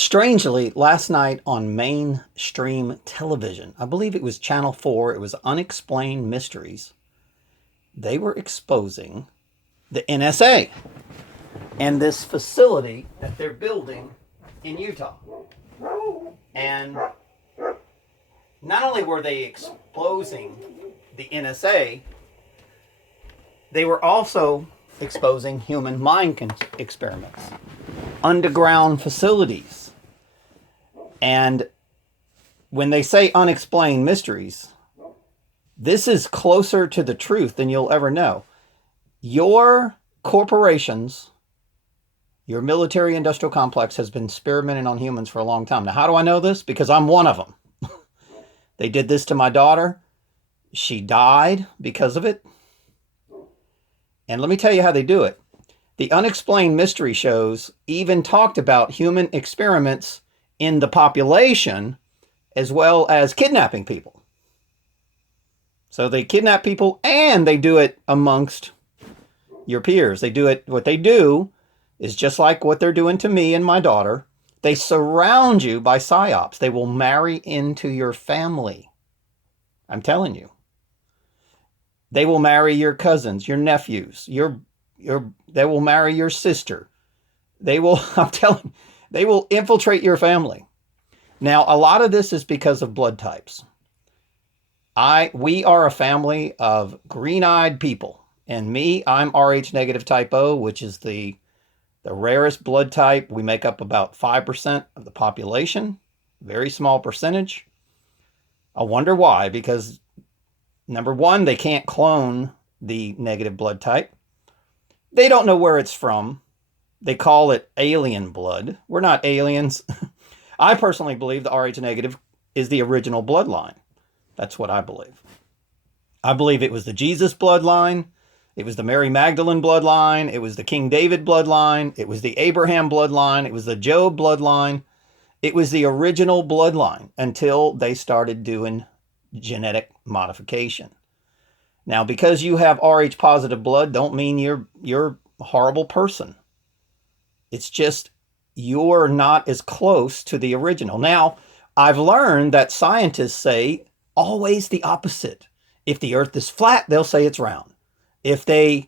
Strangely, last night on mainstream television, I believe it was Channel 4, it was Unexplained Mysteries, they were exposing the NSA and this facility that they're building in Utah. And not only were they exposing the NSA, they were also exposing human mind experiments, underground facilities. And when they say unexplained mysteries, this is closer to the truth than you'll ever know. Your corporations, your military industrial complex has been experimenting on humans for a long time. Now, how do I know this? Because I'm one of them. They did this to my daughter. She died because of it. And let me tell you how they do it. The unexplained mystery shows even talked about human experiments in the population as well as kidnapping people. So they kidnap people and they do it amongst your peers. They do it, what they do is just like what they're doing to me and my daughter. They surround you by psyops. They will marry into your family. I'm telling you. They will marry your cousins, your nephews, they will marry your sister. They will, I'm telling, they will infiltrate your family. Now, a lot of this is because of blood types. We are a family of green-eyed people. And me, I'm Rh negative type O, which is the rarest blood type. We make up about 5% of the population, very small percentage. I wonder why, because number one, they can't clone the negative blood type. They don't know where it's from. They call it alien blood. We're not aliens. I personally believe the Rh negative is the original bloodline. That's what I believe. I believe it was the Jesus bloodline. It was the Mary Magdalene bloodline. It was the King David bloodline. It was the Abraham bloodline. It was the Job bloodline. It was the original bloodline until they started doing genetic modification. Now, because you have Rh positive blood, don't mean you're a horrible person. It's just you're not as close to the original. Now, I've learned that scientists say always the opposite. If the earth is flat, they'll say it's round. If they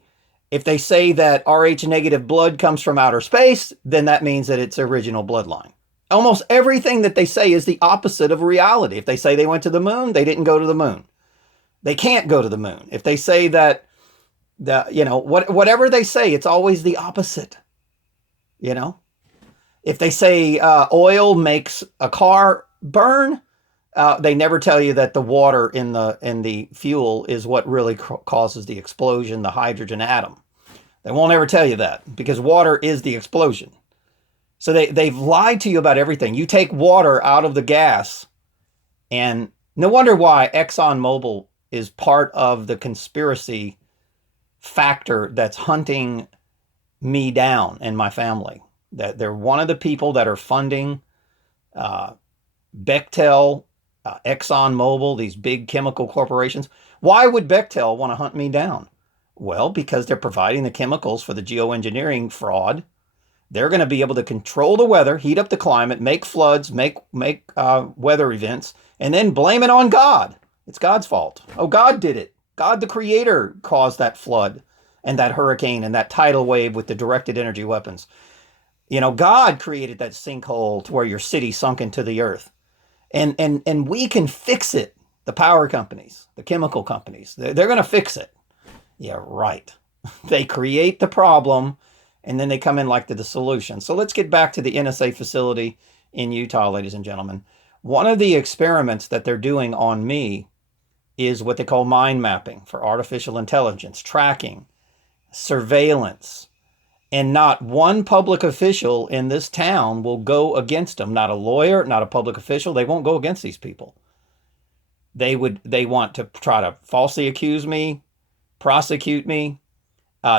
say that Rh negative blood comes from outer space, then that means that it's original bloodline. Almost everything that they say is the opposite of reality. If they say they went to the moon, they didn't go to the moon. They can't go to the moon. If they say that, whatever they say, it's always the opposite. If they say oil makes a car burn, they never tell you that the water in the fuel is what really causes the explosion, the hydrogen atom. They won't ever tell you that because water is the explosion. So they've lied to you about everything. You take water out of the gas, and no wonder why ExxonMobil is part of the conspiracy factor that's hunting me down and my family. That they're one of the people that are funding Bechtel, ExxonMobil, these big chemical corporations. Why would Bechtel want to hunt me down? Well, because they're providing the chemicals for the geoengineering fraud. They're going to be able to control the weather, heat up the climate, make floods, make weather events, and then blame it on God. It's God's fault. Oh, God did it. God, the creator, caused that flood and that hurricane and that tidal wave with the directed energy weapons. God created that sinkhole to where your city sunk into the earth. And we can fix it. The power companies, the chemical companies, they're going to fix it. Yeah, right. They create the problem and then they come in like the solution. So let's get back to the NSA facility in Utah, ladies and gentlemen. One of the experiments that they're doing on me is what they call mind mapping for artificial intelligence, tracking, surveillance. And not one public official in this town will go against them. Not a lawyer, not a public official. They won't go against these people. They want to try to falsely accuse me, prosecute me.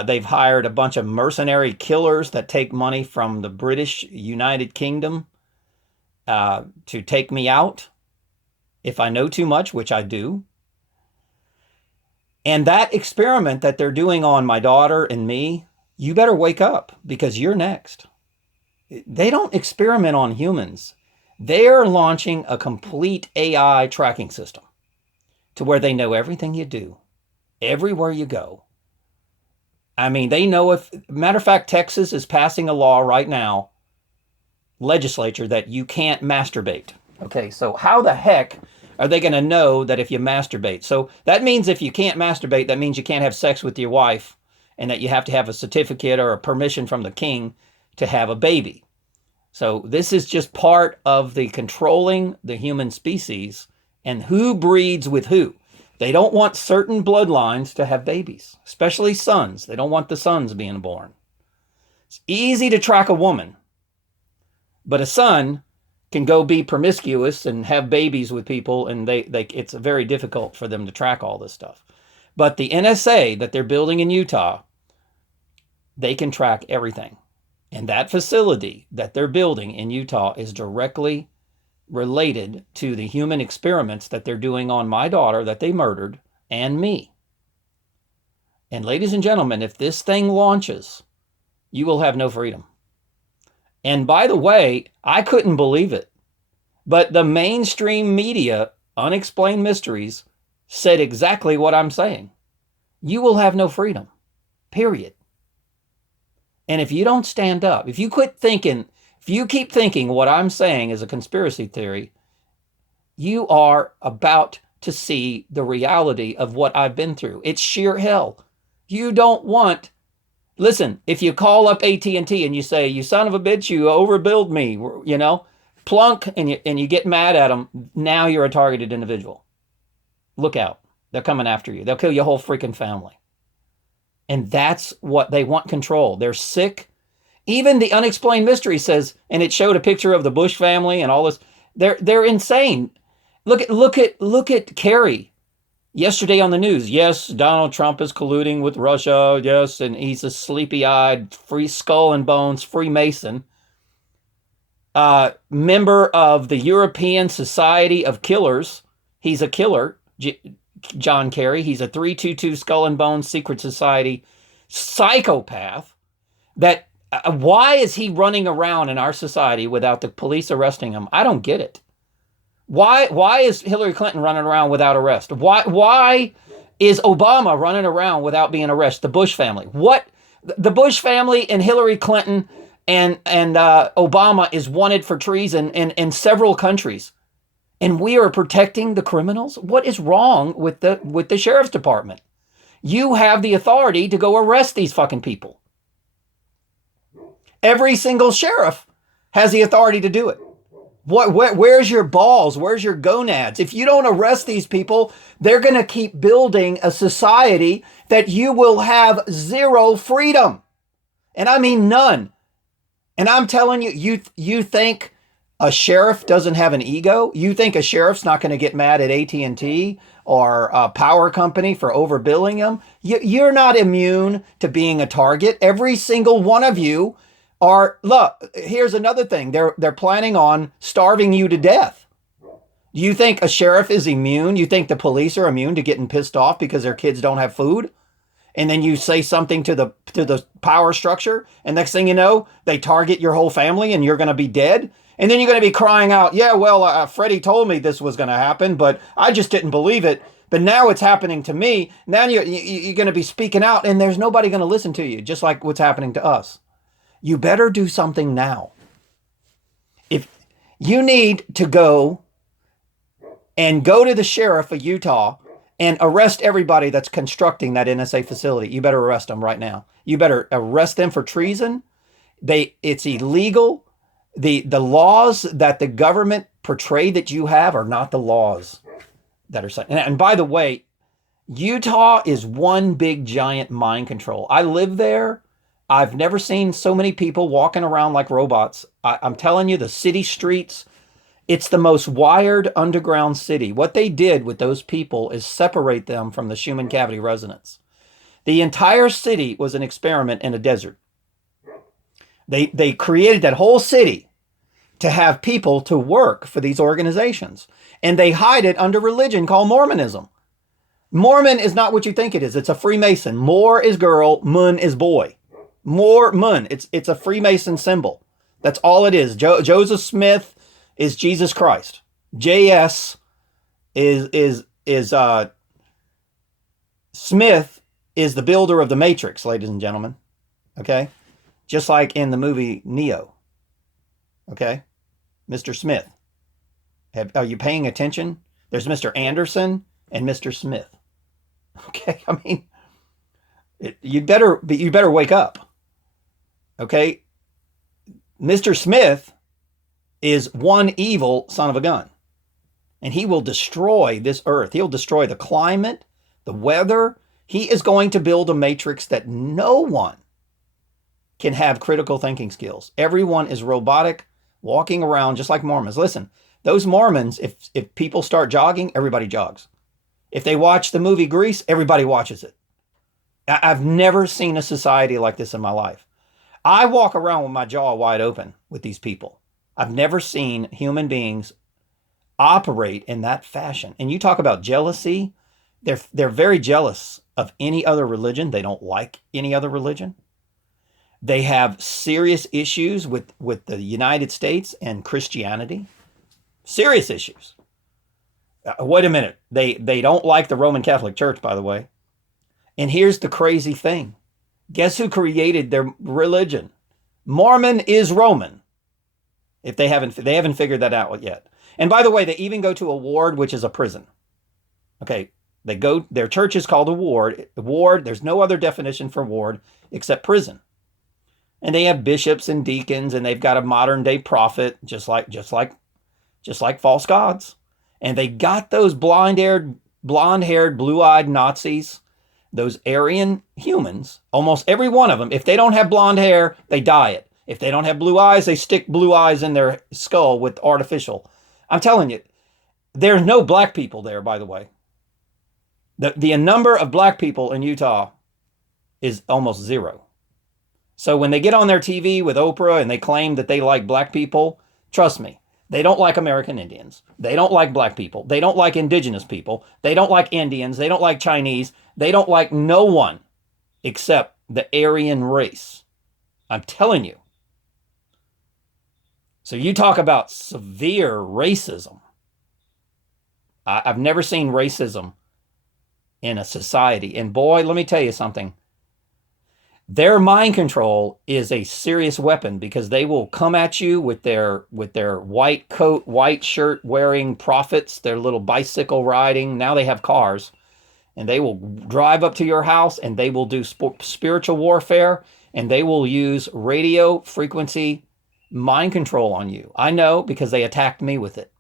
They've hired a bunch of mercenary killers that take money from the British United Kingdom to take me out if I know too much, which I do. And that experiment that they're doing on my daughter and me, you better wake up because you're next. They don't experiment on humans. They're launching a complete AI tracking system to where they know everything you do, everywhere you go. I mean, they know if, matter of fact, Texas is passing a law right now, legislature, that you can't masturbate. Okay, so how the heck are they going to know that if you masturbate? So that means if you can't masturbate, that means you can't have sex with your wife and that you have to have a certificate or a permission from the king to have a baby. So this is just part of the controlling the human species and who breeds with who. They don't want certain bloodlines to have babies, especially sons. They don't want the sons being born. It's easy to track a woman, but a son can go be promiscuous and have babies with people, and it's very difficult for them to track all this stuff. But the NSA that they're building in Utah, they can track everything. And that facility that they're building in Utah is directly related to the human experiments that they're doing on my daughter that they murdered and me. And ladies and gentlemen, if this thing launches, you will have no freedom. And by the way, I couldn't believe it, but the mainstream media, Unexplained Mysteries, said exactly what I'm saying. You will have no freedom, period. And if you don't stand up, if you quit thinking, if you keep thinking what I'm saying is a conspiracy theory, you are about to see the reality of what I've been through. It's sheer hell. You don't want, listen, if you call up AT&T and you say, you son of a bitch, you overbilled me, you know, plunk, and you get mad at them, now you're a targeted individual. Look out. They're coming after you. They'll kill your whole freaking family. And that's what they want, control. They're sick. Even the Unexplained Mystery says, and it showed a picture of the Bush family and all this. They're insane. Look at Kerry yesterday on the news. Yes, Donald Trump is colluding with Russia. Yes, and he's a sleepy-eyed, free skull and bones Freemason, member of the European Society of Killers. He's a killer. John Kerry. He's a 322 Skull and Bones Secret Society psychopath. That why is he running around in our society without the police arresting him? I don't get it. Why is Hillary Clinton running around without arrest? Why is Obama running around without being arrested? The Bush family. What? The Bush family and Hillary Clinton and Obama is wanted for treason in several countries. And we are protecting the criminals? What is wrong with the sheriff's department? You have the authority to go arrest these fucking people. Every single sheriff has the authority to do it. Where's your balls? Where's your gonads? If you don't arrest these people, they're going to keep building a society that you will have zero freedom. And I mean none. And I'm telling you, you think a sheriff doesn't have an ego? You think a sheriff's not going to get mad at AT&T or a power company for overbilling them? You're not immune to being a target. Every single one of you are. Look, here's another thing. They're planning on starving you to death. Do you think a sheriff is immune? You think the police are immune to getting pissed off because their kids don't have food? And then you say something to the power structure, and next thing you know, they target your whole family and you're going to be dead. And then you're going to be crying out, yeah, well, Freddie told me this was going to happen, but I just didn't believe it. But now it's happening to me. Now you're going to be speaking out, and there's nobody going to listen to you, just like what's happening to us. You better do something now. If you need to go to the sheriff of Utah and arrest everybody that's constructing that NSA facility, you better arrest them right now. You better arrest them for treason. It's illegal. The laws that the government portray that you have are not the laws that are signed. And by the way, Utah is one big giant mind control. I live there. I've never seen so many people walking around like robots. I'm telling you, the city streets, it's the most wired underground city. What they did with those people is separate them from the human cavity resonance. The entire city was an experiment in a desert. They created that whole city to have people to work for these organizations. And they hide it under religion called Mormonism. Mormon is not what you think it is. It's a Freemason. Mor is girl, mun is boy. Mun. It's a Freemason symbol. That's all it is. Joseph Smith is Jesus Christ. JS is Smith is the builder of the Matrix, ladies and gentlemen. Okay? Just like in the movie Neo. Okay? Mr. Smith. Are you paying attention? There's Mr. Anderson and Mr. Smith. Okay? I mean, you better wake up. Okay? Mr. Smith is one evil son of a gun. And he will destroy this earth. He'll destroy the climate, the weather. He is going to build a matrix that no one can have critical thinking skills. Everyone is robotic, walking around just like Mormons. Listen, those Mormons, if people start jogging, everybody jogs. If they watch the movie Grease, everybody watches it. I've never seen a society like this in my life. I walk around with my jaw wide open with these people. I've never seen human beings operate in that fashion. And you talk about jealousy. They're very jealous of any other religion. They don't like any other religion. They have serious issues with the United States and Christianity. Serious issues. Wait a minute. They don't like the Roman Catholic Church, by the way. And here's the crazy thing. Guess who created their religion? Mormon is Roman. If they haven't figured that out yet. And by the way, they even go to a ward, which is a prison. Okay, their church is called a ward. Ward, there's no other definition for ward except prison. And they have bishops and deacons, and they've got a modern day prophet, just like false gods. And they got those blonde-haired, blue-eyed Nazis, those Aryan humans, almost every one of them. If they don't have blonde hair, they dye it. If they don't have blue eyes, they stick blue eyes in their skull with artificial. I'm telling you, there's no black people there, by the way. The number of black people in Utah is almost zero. So when they get on their TV with Oprah and they claim that they like black people, trust me, they don't like American Indians. They don't like black people. They don't like indigenous people. They don't like Indians. They don't like Chinese. They don't like no one except the Aryan race. I'm telling you. So you talk about severe racism. I've never seen racism in a society. And boy, let me tell you something. Their mind control is a serious weapon because they will come at you with their white coat, white shirt wearing prophets, their little bicycle riding. Now they have cars. And they will drive up to your house and they will do spiritual warfare and they will use radio frequency mind control on you. I know because they attacked me with it.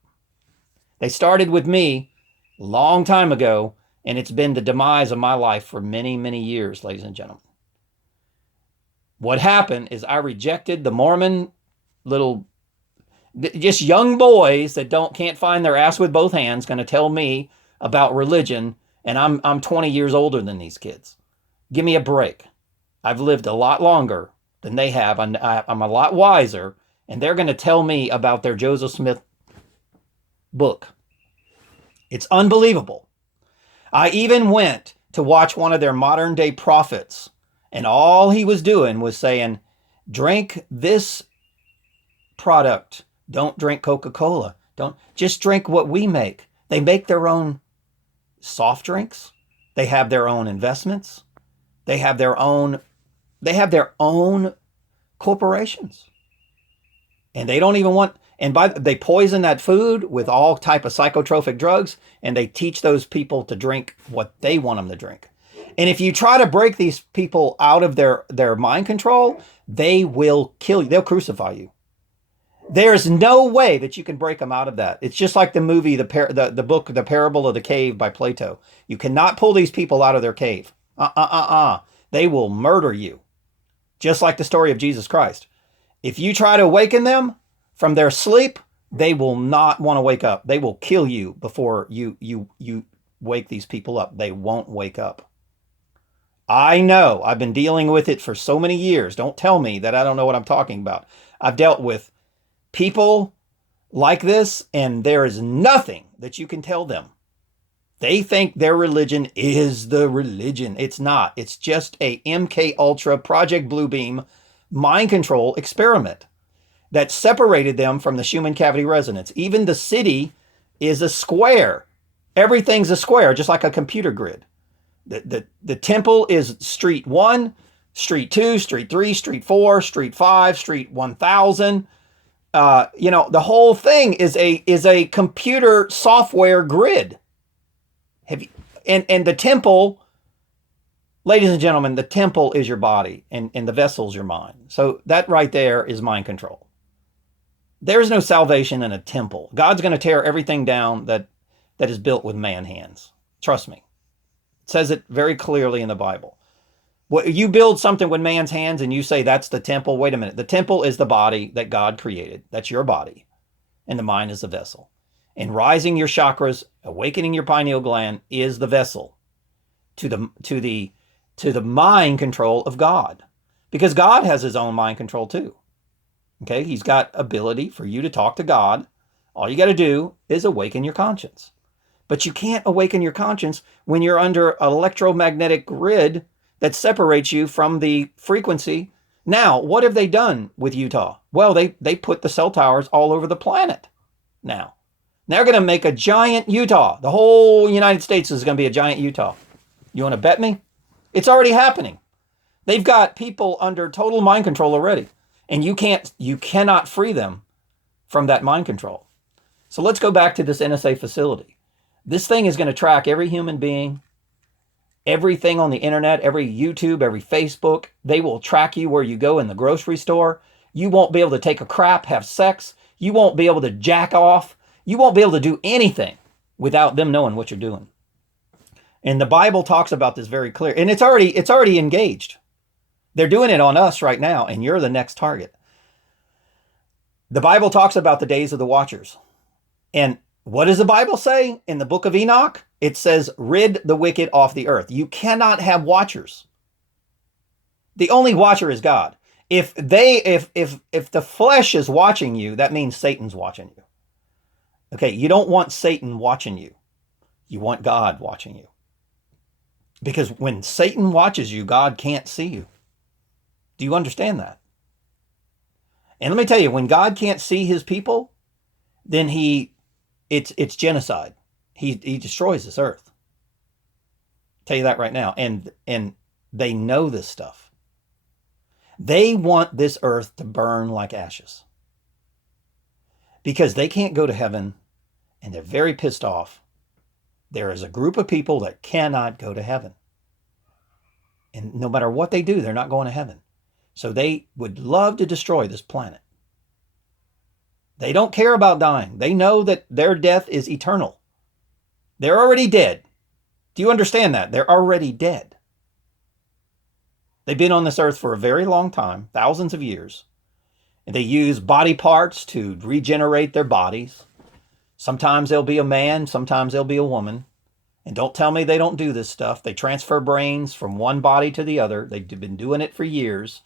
They started with me a long time ago, and it's been the demise of my life for many, many years, ladies and gentlemen. What happened is I rejected the Mormon just young boys that can't find their ass with both hands, going to tell me about religion, and I'm 20 years older than these kids. Give me a break. I've lived a lot longer than they have. I'm a lot wiser, and they're going to tell me about their Joseph Smith book. It's unbelievable. I even went to watch one of their modern day prophets, and all he was doing was saying, drink this product. Don't drink Coca-Cola. Just drink what we make. They make their own soft drinks. They have their own investments. They have their own corporations. And they don't even want, they poison that food with all type of psychotropic drugs, and they teach those people to drink what they want them to drink. And if you try to break these people out of their mind control, they will kill you. They'll crucify you. There's no way that you can break them out of that. It's just like the movie, the book, The Parable of the Cave by Plato. You cannot pull these people out of their cave. They will murder you. Just like the story of Jesus Christ. If you try to awaken them from their sleep, they will not want to wake up. They will kill you before you wake these people up. They won't wake up. I know. I've been dealing with it for so many years. Don't tell me that I don't know what I'm talking about. I've dealt with people like this, and there is nothing that you can tell them. They think their religion is the religion. It's not. It's just a MK Ultra Project Bluebeam mind control experiment. that separated them from the Schumann cavity resonance. Even the city is a square. Everything's a square, just like a computer grid. The temple is street 1, street 2, street 3, street 4, street 5, street 1000. The whole thing is a computer software grid. And the temple, ladies and gentlemen, the temple is your body and the vessel's your mind. So that right there is mind control. There's no salvation in a temple. God's going to tear everything down that is built with man hands. Trust me. It says it very clearly in the Bible. You build something with man's hands and you say that's the temple. Wait a minute. The temple is the body that God created. That's your body. And the mind is the vessel. And rising your chakras, awakening your pineal gland is the vessel to the mind control of God. Because God has his own mind control too. Okay? He's got ability for you to talk to God. All you got to do is awaken your conscience. But you can't awaken your conscience when you're under an electromagnetic grid that separates you from the frequency. Now, what have they done with Utah? Well, they put the cell towers all over the planet now. They're going to make a giant Utah. The whole United States is going to be a giant Utah. You want to bet me? It's already happening. They've got people under total mind control already. And you cannot free them from that mind control. So let's go back to this NSA facility. This thing is going to track every human being, everything on the internet, every YouTube, every Facebook. They will track you where you go in the grocery store. You won't be able to take a crap, have sex. You won't be able to jack off. You won't be able to do anything without them knowing what you're doing. And the Bible talks about this very clear. And it's already engaged. They're doing it on us right now, and you're the next target. The Bible talks about the days of the watchers. And what does the Bible say in the book of Enoch? It says, rid the wicked off the earth. You cannot have watchers. The only watcher is God. If the flesh is watching you, that means Satan's watching you. Okay, you don't want Satan watching you. You want God watching you. Because when Satan watches you, God can't see you. Do you understand that? And let me tell you, when God can't see his people, then it's genocide. He destroys this earth. I'll tell you that right now. And they know this stuff. They want this earth to burn like ashes. Because they can't go to heaven, and they're very pissed off. There is a group of people that cannot go to heaven. And no matter what they do, they're not going to heaven. So they would love to destroy this planet. They don't care about dying. They know that their death is eternal. They're already dead. Do you understand that? They're already dead. They've been on this earth for a very long time, thousands of years. And they use body parts to regenerate their bodies. Sometimes they'll be a man, sometimes they'll be a woman. And don't tell me they don't do this stuff. They transfer brains from one body to the other. They've been doing it for years.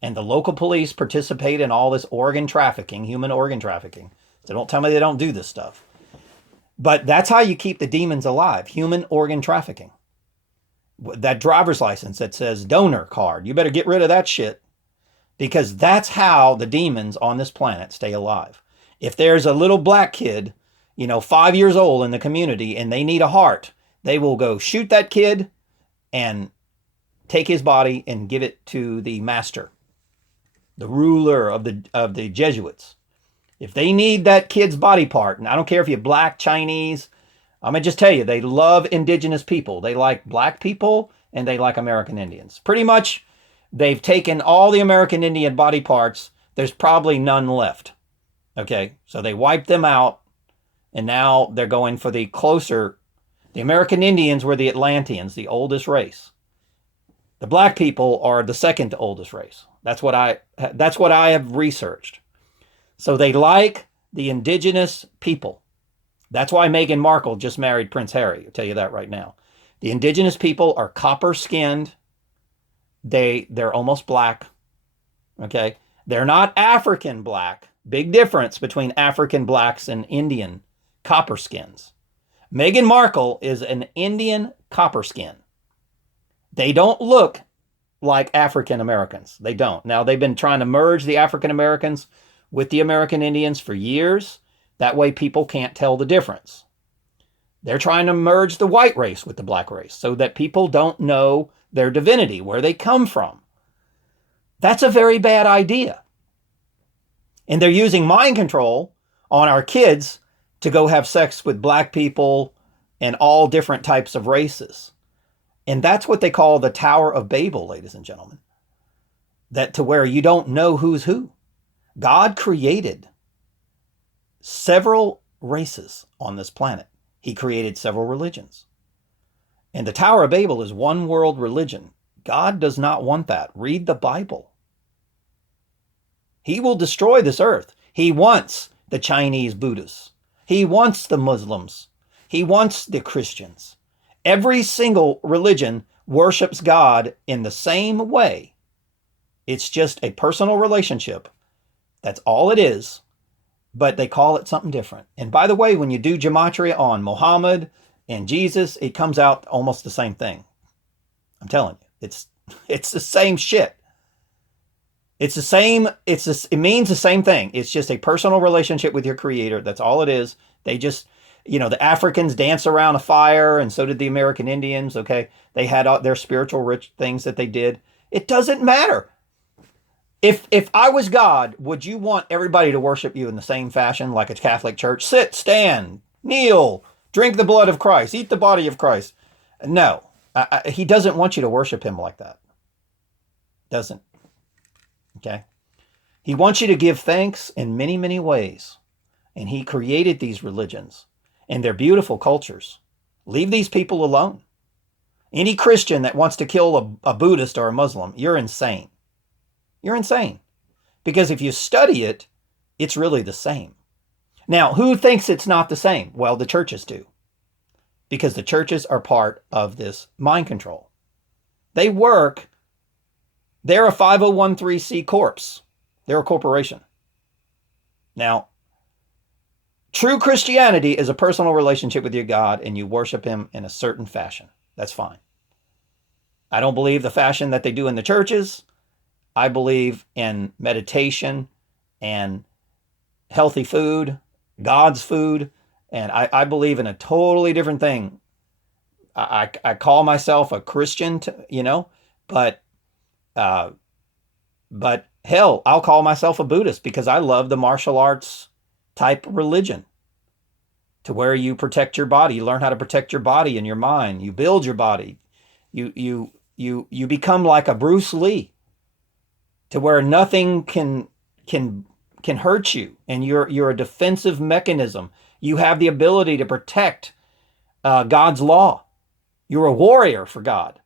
And the local police participate in all this organ trafficking, human organ trafficking. So don't tell me they don't do this stuff. But that's how you keep the demons alive, human organ trafficking. That driver's license that says donor card, you better get rid of that shit. Because that's how the demons on this planet stay alive. If there's a little black kid, 5 years old in the community and they need a heart, they will go shoot that kid and take his body and give it to the master, the ruler of the Jesuits. If they need that kid's body part, and I don't care if you're black, Chinese, I'm going to just tell you, they love indigenous people. They like black people and they like American Indians. Pretty much, they've taken all the American Indian body parts. There's probably none left. Okay, so they wiped them out, and now they're going for the closer. The American Indians were the Atlanteans, the oldest race. The black people are the second oldest race. That's what I have researched. So they like the indigenous people. That's why Meghan Markle just married Prince Harry. I'll tell you that right now. The indigenous people are copper-skinned. They're almost black. Okay? They're not African black. Big difference between African blacks and Indian copper skins. Meghan Markle is an Indian copper skin. They don't look like African Americans. They don't. Now, they've been trying to merge the African Americans with the American Indians for years. That way people can't tell the difference. They're trying to merge the white race with the black race so that people don't know their divinity, where they come from. That's a very bad idea. And they're using mind control on our kids to go have sex with black people and all different types of races. And that's what they call the Tower of Babel, ladies and gentlemen. That to where you don't know who's who. God created several races on this planet. He created several religions. And the Tower of Babel is one world religion. God does not want that. Read the Bible. He will destroy this earth. He wants the Chinese Buddhists. He wants the Muslims. He wants the Christians. Every single religion worships God in the same way. It's just a personal relationship. That's all it is. But they call it something different. And by the way, when you do gematria on Muhammad and Jesus, it comes out almost the same thing. I'm telling you, it's the same shit. It's the same. It means the same thing. It's just a personal relationship with your creator. That's all it is. They just, the Africans dance around a fire, and so did the American Indians. Okay. They had their spiritual rich things that they did. It doesn't matter. If I was God, would you want everybody to worship you in the same fashion, like a Catholic church? Sit, stand, kneel, drink the blood of Christ, eat the body of Christ. No, he doesn't want you to worship him like that. Doesn't. Okay. He wants you to give thanks in many, many ways. And he created these religions and their beautiful cultures. Leave these people alone. Any Christian that wants to kill a Buddhist or a Muslim, you're insane. You're insane. Because if you study it, it's really the same. Now, who thinks it's not the same? Well, the churches do. Because the churches are part of this mind control. They're a 501(c)(3) corpse. They're a corporation. Now, true Christianity is a personal relationship with your God, and you worship him in a certain fashion. That's fine. I don't believe the fashion that they do in the churches. I believe in meditation and healthy food, God's food, and I believe in a totally different thing. I call myself a Christian, but hell, I'll call myself a Buddhist because I love the martial arts type religion, to where you protect your body, you learn how to protect your body and your mind, you build your body, you become like a Bruce Lee, to where nothing can hurt you, and you're a defensive mechanism. You have the ability to protect God's law. You're a warrior for God.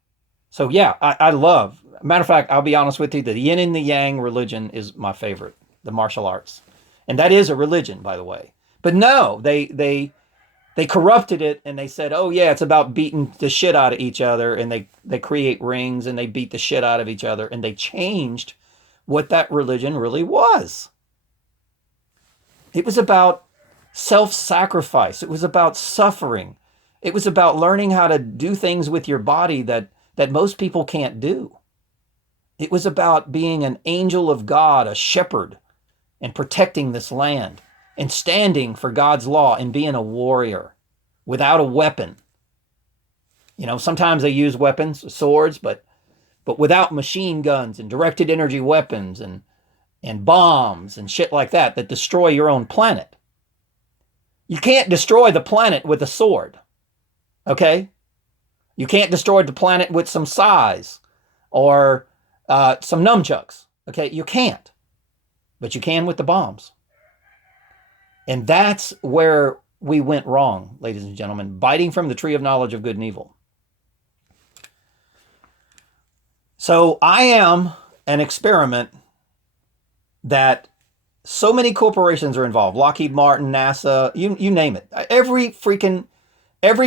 So yeah, I love. Matter of fact, I'll be honest with you, the yin and the yang religion is my favorite, the martial arts. And that is a religion, by the way. But no, they corrupted it, and they said, oh yeah, it's about beating the shit out of each other, and they create rings and they beat the shit out of each other, and they changed what that religion really was. It was about self-sacrifice. It was about suffering. It was about learning how to do things with your body that most people can't do. It was about being an angel of God, a shepherd, and protecting this land, and standing for God's law, and being a warrior without a weapon. Sometimes they use weapons, swords, but without machine guns and directed energy weapons and bombs and shit like that destroy your own planet. You can't destroy the planet with a sword. Okay? You can't destroy the planet with some size or some nunchucks. Okay? You can't. But you can with the bombs. And that's where we went wrong, ladies and gentlemen, biting from the tree of knowledge of good and evil. So I am an experiment that so many corporations are involved. Lockheed Martin, NASA, you name it. Every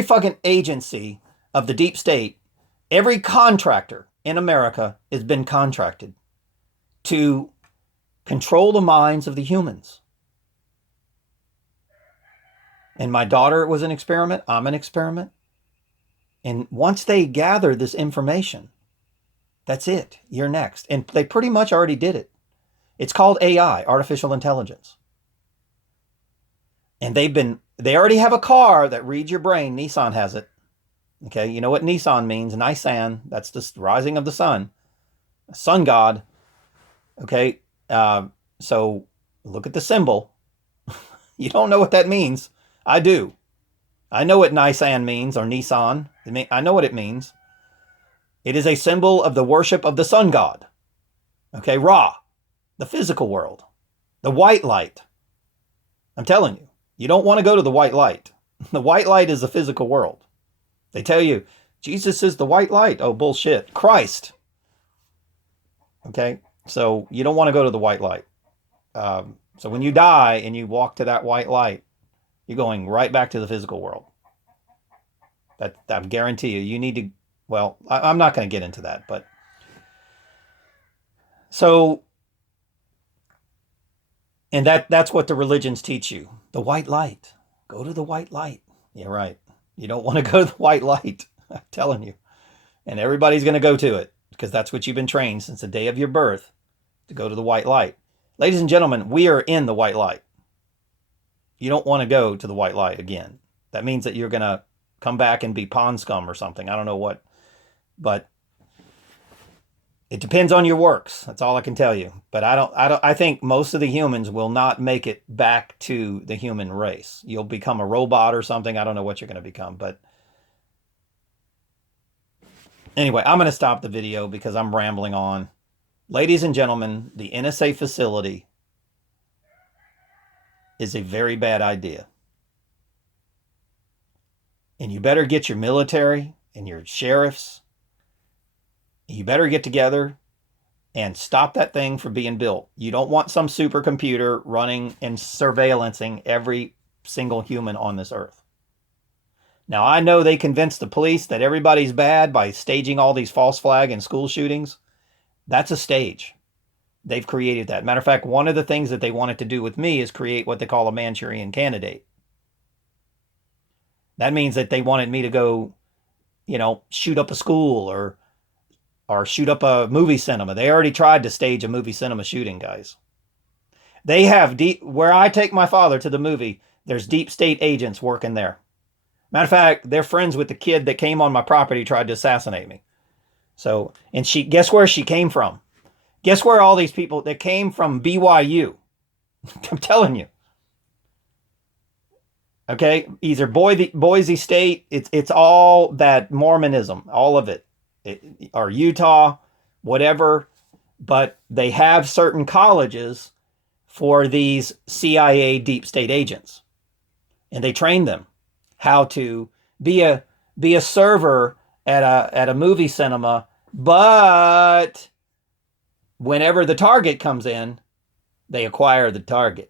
fucking agency of the deep state, every contractor in America has been contracted to control the minds of the humans. And my daughter was an experiment. I'm an experiment. And once they gather this information, that's it. You're next. And they pretty much already did it. It's called AI, artificial intelligence. And they already have a car that reads your brain. Nissan has it. Okay, you know what Nissan means? Nisan, that's the rising of the sun. Sun god. Okay, so look at the symbol. You don't know what that means. I do. I know what Nisan means, or Nissan. I know what it means. It is a symbol of the worship of the sun god. Okay, Ra, the physical world, the white light. I'm telling you, you don't want to go to the white light. The white light is the physical world. They tell you, Jesus is the white light. Oh, bullshit. Christ. Okay, so you don't want to go to the white light. So when you die and you walk to that white light, you're going right back to the physical world. That I guarantee you. You need to. Well, I'm not going to get into that, but so, and that's what the religions teach you. The white light. Go to the white light. Yeah, right. You don't want to go to the white light. I'm telling you. And everybody's going to go to it because that's what you've been trained since the day of your birth, to go to the white light. Ladies and gentlemen, we are in the white light. You don't want to go to the white light again. That means that you're going to come back and be pond scum or something. I don't know what, but it depends on your works. That's all I can tell you. But I think most of the humans will not make it back to the human race. You'll become a robot or something. I don't know what you're going to become, but anyway, I'm going to stop the video because I'm rambling on. Ladies and gentlemen, the NSA facility is a very bad idea. And you better get your military and your sheriffs. You better get together and stop that thing from being built. You don't want some supercomputer running and surveillancing every single human on this earth. Now, I know they convinced the police that everybody's bad by staging all these false flag and school shootings. That's a stage. They've created that. Matter of fact, one of the things that they wanted to do with me is create what they call a Manchurian candidate. That means that they wanted me to go, shoot up a school or shoot up a movie cinema. They already tried to stage a movie cinema shooting, guys. They have where I take my father to the movie, there's deep state agents working there. Matter of fact, they're friends with the kid that came on my property, tried to assassinate me. So, and guess where she came from? Guess where all these people that came from BYU? I'm telling you. Okay, either Boise State, it's all that Mormonism, all of it, or Utah, whatever. But they have certain colleges for these CIA deep state agents, and they train them how to be a server at a movie cinema. But whenever the target comes in, they acquire the target.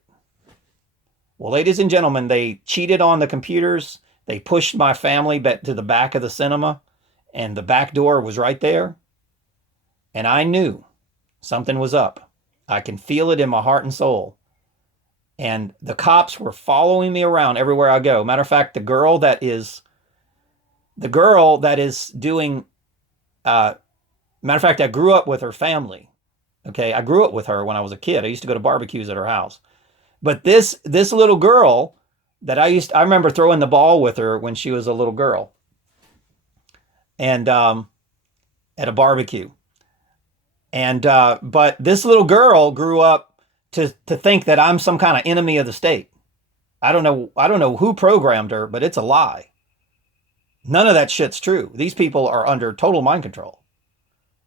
Well, ladies and gentlemen, they cheated on the computers. They pushed my family back to the back of the cinema, and the back door was right there. And I knew something was up. I can feel it in my heart and soul. And the cops were following me around everywhere I go. Matter of fact, the girl that is doing, matter of fact, I grew up with her family. Okay, I grew up with her when I was a kid. I used to go to barbecues at her house. But this little girl that I remember throwing the ball with her when she was a little girl, and at a barbecue. And but this little girl grew up to think that I'm some kind of enemy of the state. I don't know who programmed her, but it's a lie. None of that shit's true. These people are under total mind control.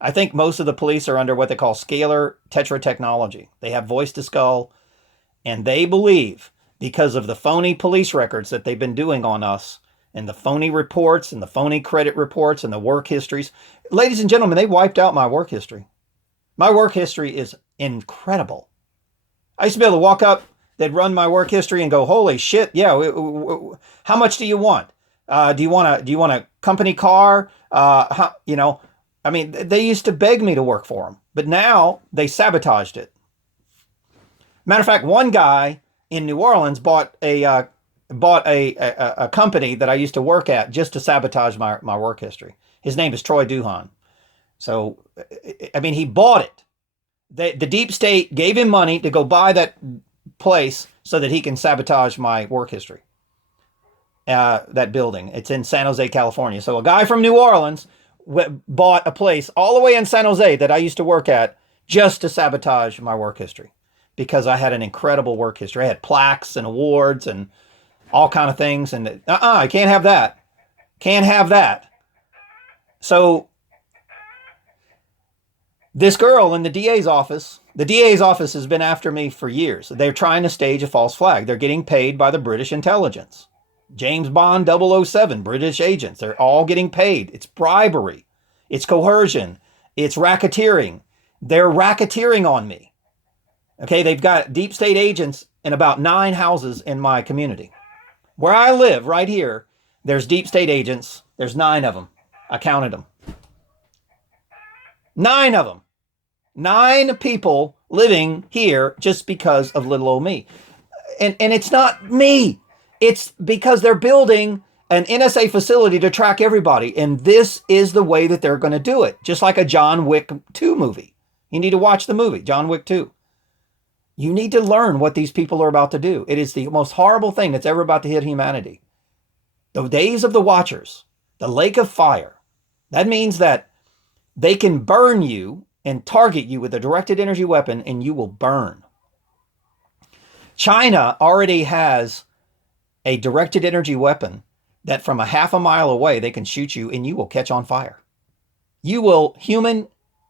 I think most of the police are under what they call scalar tetra technology. They have voice to skull. And they believe, because of the phony police records that they've been doing on us, and the phony reports, and the phony credit reports, and the work histories. Ladies and gentlemen, they wiped out my work history. My work history is incredible. I used to be able to walk up, they'd run my work history and go, holy shit, yeah, how much do you want? Do you want a company car? I mean, they used to beg me to work for them, but now they sabotaged it. Matter of fact, one guy in New Orleans bought a company that I used to work at just to sabotage my work history. His name is Troy Duhan. So, I mean, he bought it. The deep state gave him money to go buy that place so that he can sabotage my work history. That building. It's in San Jose, California. So a guy from New Orleans bought a place all the way in San Jose that I used to work at just to sabotage my work history because I had an incredible work history. I had plaques and awards and all kind of things. And I can't have that. Can't have that. So this girl in the DA's office has been after me for years. They're trying to stage a false flag. They're getting paid by the British intelligence. James Bond 007, British agents. They're all getting paid. It's bribery. It's coercion. It's racketeering. They're racketeering on me. Okay, they've got deep state agents in about 9 houses in my community. Where I live, right here, there's deep state agents. There's 9 of them. I counted them. 9 of them. 9 people living here just because of little old me. And it's not me. It's because they're building an NSA facility to track everybody. And this is the way that they're going to do it. Just like a John Wick 2 movie. You need to watch the movie, John Wick 2. You need to learn what these people are about to do. It is the most horrible thing that's ever about to hit humanity. The days of the Watchers, the lake of fire. That means that they can burn you and target you with a directed energy weapon and you will burn. China already has a directed energy weapon that from a half a mile away, they can shoot you and you will catch on fire. You will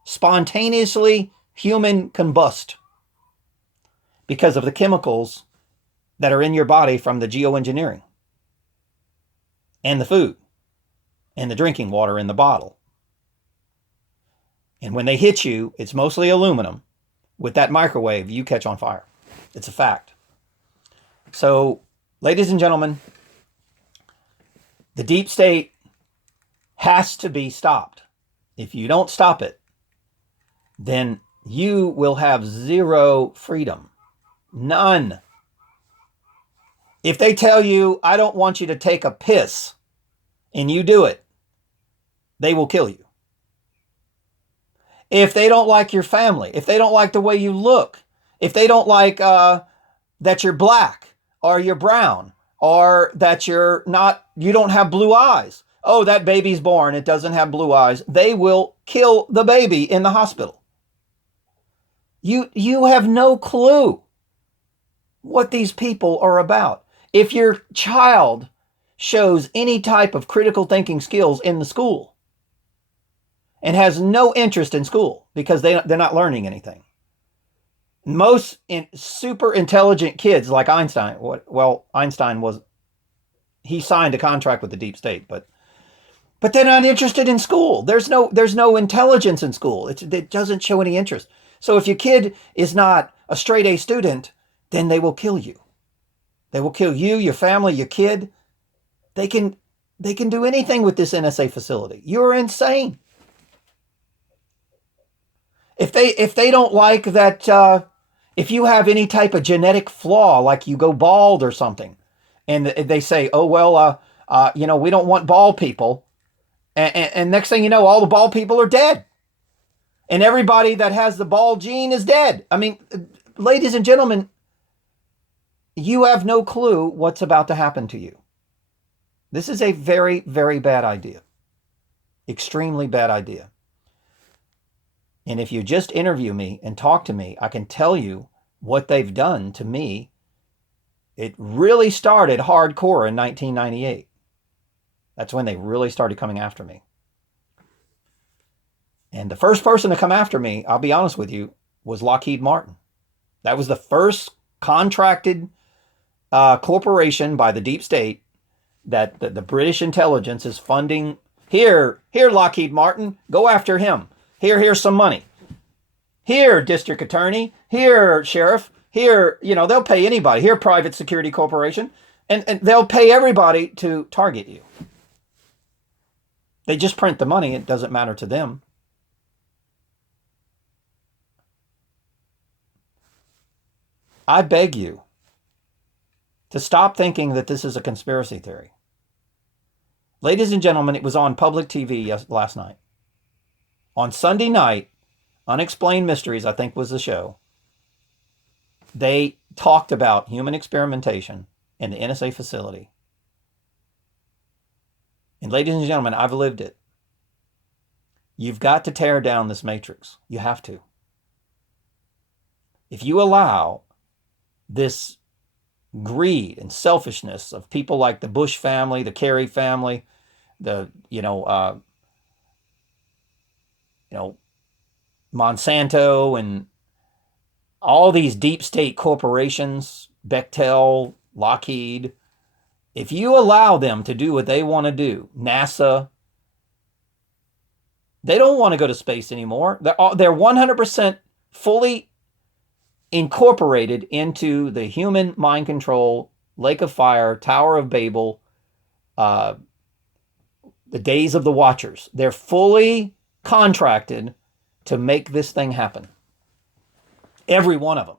spontaneously human combust because of the chemicals that are in your body from the geoengineering and the food and the drinking water in the bottle. And when they hit you, it's mostly aluminum. With that microwave, you catch on fire. It's a fact. So, ladies and gentlemen, the deep state has to be stopped. If you don't stop it, then you will have zero freedom. None. If they tell you, I don't want you to take a piss, and you do it, they will kill you. If they don't like your family, if they don't like the way you look, if they don't like that you're black or you're brown or that you don't have blue eyes. Oh, that baby's born. It doesn't have blue eyes. They will kill the baby in the hospital. You have no clue what these people are about. If your child shows any type of critical thinking skills in the school, and has no interest in school because they're not learning anything. Most super intelligent kids like Einstein, Einstein he signed a contract with the deep state, but they're not interested in school. There's no intelligence in school. It doesn't show any interest. So if your kid is not a straight A student, then they will kill you. They will kill you, your family, your kid. They can do anything with this NSA facility. You're insane. If they don't like that, if you have any type of genetic flaw, like you go bald or something, and they say, oh, well, we don't want bald people. And next thing you know, all the bald people are dead. And everybody that has the bald gene is dead. I mean, ladies and gentlemen, you have no clue what's about to happen to you. This is a very, very bad idea. Extremely bad idea. And if you just interview me and talk to me, I can tell you what they've done to me. It really started hardcore in 1998. That's when they really started coming after me. And the first person to come after me, I'll be honest with you, was Lockheed Martin. That was the first contracted corporation by the deep state that the British intelligence is funding. Here, Lockheed Martin, go after him. Here's some money. Here, district attorney. Here, sheriff. Here, they'll pay anybody. Here, private security corporation. And they'll pay everybody to target you. They just print the money. It doesn't matter to them. I beg you to stop thinking that this is a conspiracy theory. Ladies and gentlemen, it was on public TV last night. On Sunday night, Unexplained Mysteries, I think, was the show. They talked about human experimentation in the NSA facility. And ladies and gentlemen, I've lived it. You've got to tear down this matrix. You have to. If you allow this greed and selfishness of people like the Bush family, the Kerry family, the Monsanto and all these deep state corporations, Bechtel, Lockheed, if you allow them to do what they want to do, NASA, they don't want to go to space anymore. They're 100% fully incorporated into the human mind control, Lake of Fire, Tower of Babel, the Days of the Watchers. They're fully contracted to make this thing happen. Every one of them.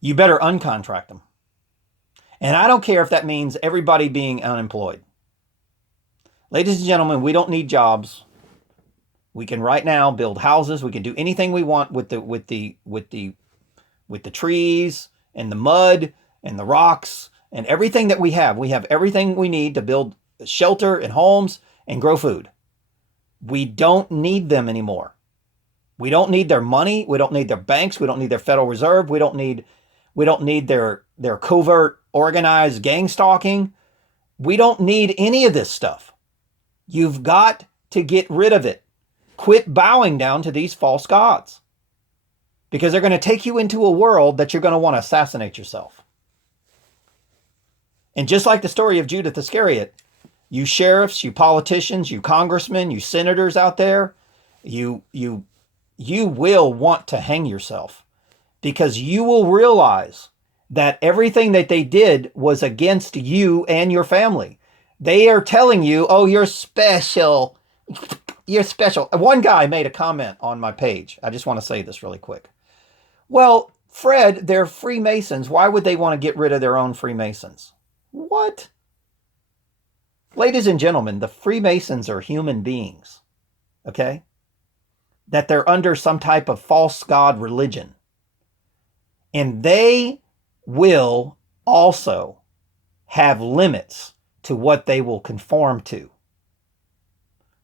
You better uncontract them. And I don't care if that means everybody being unemployed. Ladies and gentlemen, we don't need jobs. We can right now build houses. We can do anything we want with the trees and the mud and the rocks and everything that we have. We have everything we need to build shelter and homes and grow food. We don't need them anymore. We don't need their money. We don't need their banks. We don't need their Federal Reserve. We don't need their covert organized gang stalking. We don't need any of this stuff. You've got to get rid of it. Quit bowing down to these false gods, because they're going to take you into a world that you're going to want to assassinate yourself. And just like the story of Judas Iscariot, you sheriffs, you politicians, you congressmen, you senators out there, you will want to hang yourself, because you will realize that everything that they did was against you and your family. They are telling you, oh, you're special. You're special. One guy made a comment on my page. I just want to say this really quick. Well, Fred, they're Freemasons. Why would they want to get rid of their own Freemasons? What? Ladies and gentlemen, the Freemasons are human beings, okay? That they're under some type of false god religion. And they will also have limits to what they will conform to.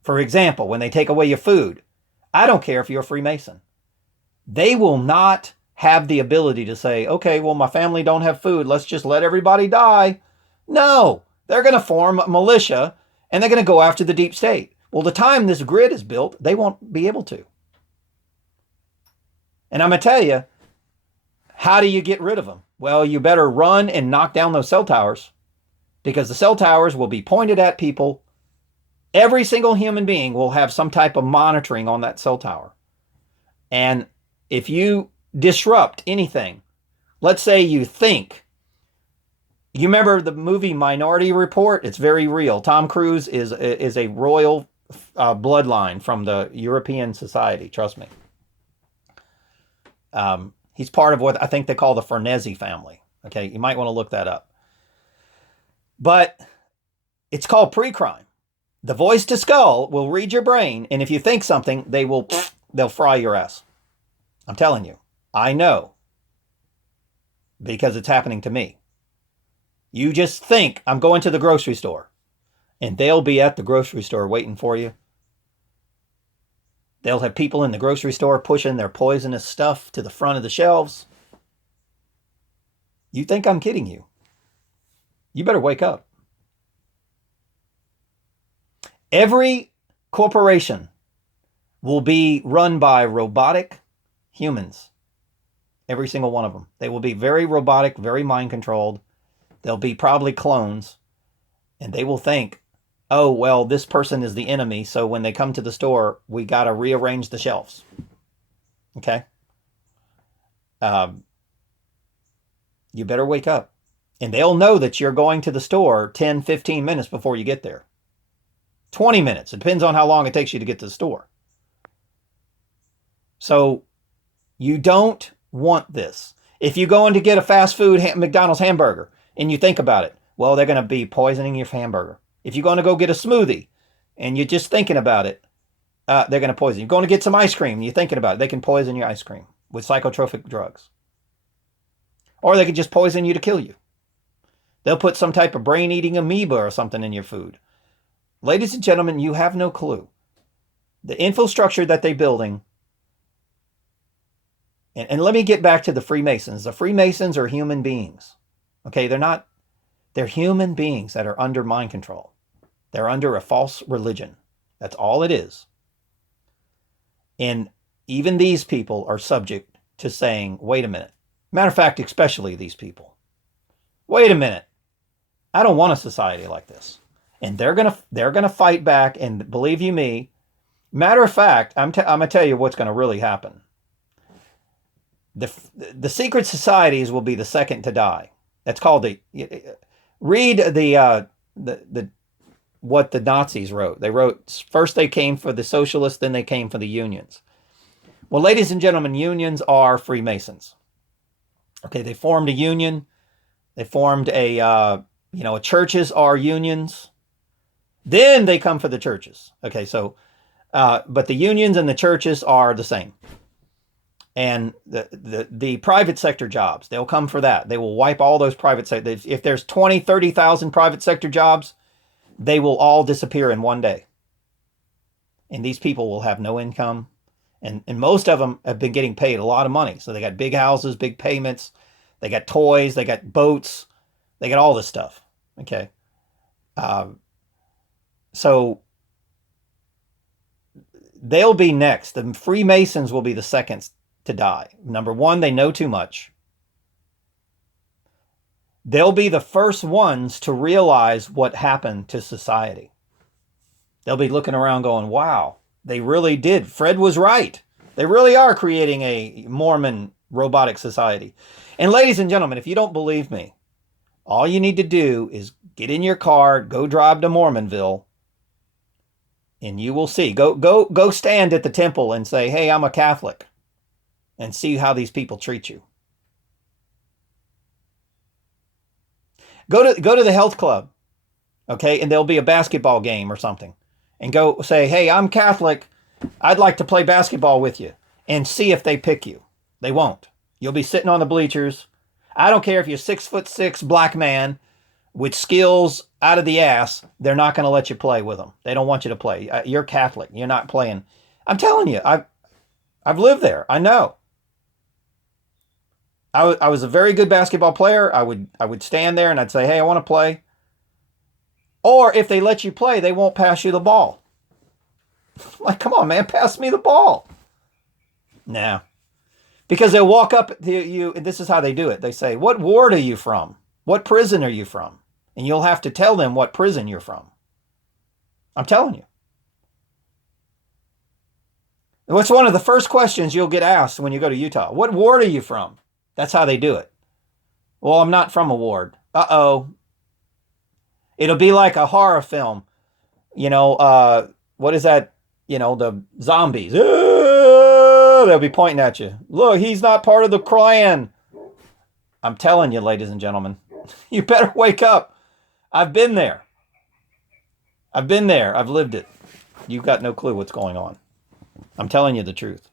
For example, when they take away your food, I don't care if you're a Freemason. They will not have the ability to say, okay, well, my family don't have food. Let's just let everybody die. No, they're going to form a militia and they're going to go after the deep state. Well, the time this grid is built, they won't be able to. And I'm going to tell you, how do you get rid of them? Well, you better run and knock down those cell towers, because the cell towers will be pointed at people. Every single human being will have some type of monitoring on that cell tower. And if you disrupt anything, let's say you remember the movie Minority Report? It's very real. Tom Cruise is a royal bloodline from the European society. Trust me. He's part of what I think they call the Farnese family. Okay, you might want to look that up. But it's called pre-crime. The voice to skull will read your brain, and if you think something, they'll fry your ass. I'm telling you, I know, because it's happening to me. You just think, I'm going to the grocery store, and they'll be at the grocery store waiting for you. They'll have people in the grocery store pushing their poisonous stuff to the front of the shelves. You think I'm kidding you? You better wake up. Every corporation will be run by robotic humans. Every single one of them. They will be very robotic, very mind controlled. They'll be probably clones. And they will think, oh, well, this person is the enemy, so when they come to the store, we got to rearrange the shelves. Okay? You better wake up. And they'll know that you're going to the store 10, 15 minutes before you get there. 20 minutes. It depends on how long it takes you to get to the store. So you don't want this. If you go in to get a fast food McDonald's hamburger and you think about it, well, they're going to be poisoning your hamburger. If you're going to go get a smoothie and you're just thinking about it, they're going to poison you. You're going to get some ice cream. You're thinking about it. They can poison your ice cream with psychotropic drugs. Or they could just poison you to kill you. They'll put some type of brain-eating amoeba or something in your food. Ladies and gentlemen, you have no clue. The infrastructure that they're building. And let me get back to the Freemasons. The Freemasons are human beings. Okay, they're human beings that are under mind control. They're under a false religion. That's all it is. And even these people are subject to saying, wait a minute. Matter of fact, especially these people. Wait a minute. I don't want a society like this. And they're gonna fight back. And believe you me, matter of fact, I'm gonna tell you what's gonna really happen. The secret societies will be the second to die. That's called read what the Nazis wrote. They wrote first they came for the socialists, then they came for the unions. Well, ladies and gentlemen, unions are Freemasons. Okay, they formed a union. They formed churches are unions. Then they come for the churches. Okay, so, but the unions and the churches are the same. And the private sector jobs, they'll come for that. They will wipe all those private sector. If there's 20, 30,000 private sector jobs, they will all disappear in one day. And these people will have no income. And most of them have been getting paid a lot of money. So they got big houses, big payments. They got toys. They got boats. They got all this stuff. Okay. So they'll be next. The Freemasons will be the second to die. Number one, they know too much. They'll be the first ones to realize what happened to society. They'll be looking around going, wow, they really did. Fred was right. They really are creating a Mormon robotic society. And ladies and gentlemen, if you don't believe me, all you need to do is get in your car, go drive to Mormonville, and you will see. Go stand at the temple and say, hey, I'm a Catholic, and see how these people treat you. Go to the health club, okay, and there'll be a basketball game or something. And go say, hey, I'm Catholic. I'd like to play basketball with you. And see if they pick you. They won't. You'll be sitting on the bleachers. I don't care if you're 6'6" black man with skills out of the ass. They're not going to let you play with them. They don't want you to play. You're Catholic. You're not playing. I'm telling you, I've lived there. I know. I was a very good basketball player. I would stand there and I'd say, hey, I want to play. Or if they let you play, they won't pass you the ball. Like, come on, man, pass me the ball. Nah. Because they'll walk up to you, and this is how they do it. They say, what ward are you from? What prison are you from? And you'll have to tell them what prison you're from. I'm telling you. What's one of the first questions you'll get asked when you go to Utah? What ward are you from? That's how they do it. Well, I'm not from a ward. Uh-oh. It'll be like a horror film. What is that? The zombies. They'll be pointing at you. Look, he's not part of the Klan. I'm telling you, ladies and gentlemen, you better wake up. I've been there. I've lived it. You've got no clue what's going on. I'm telling you the truth.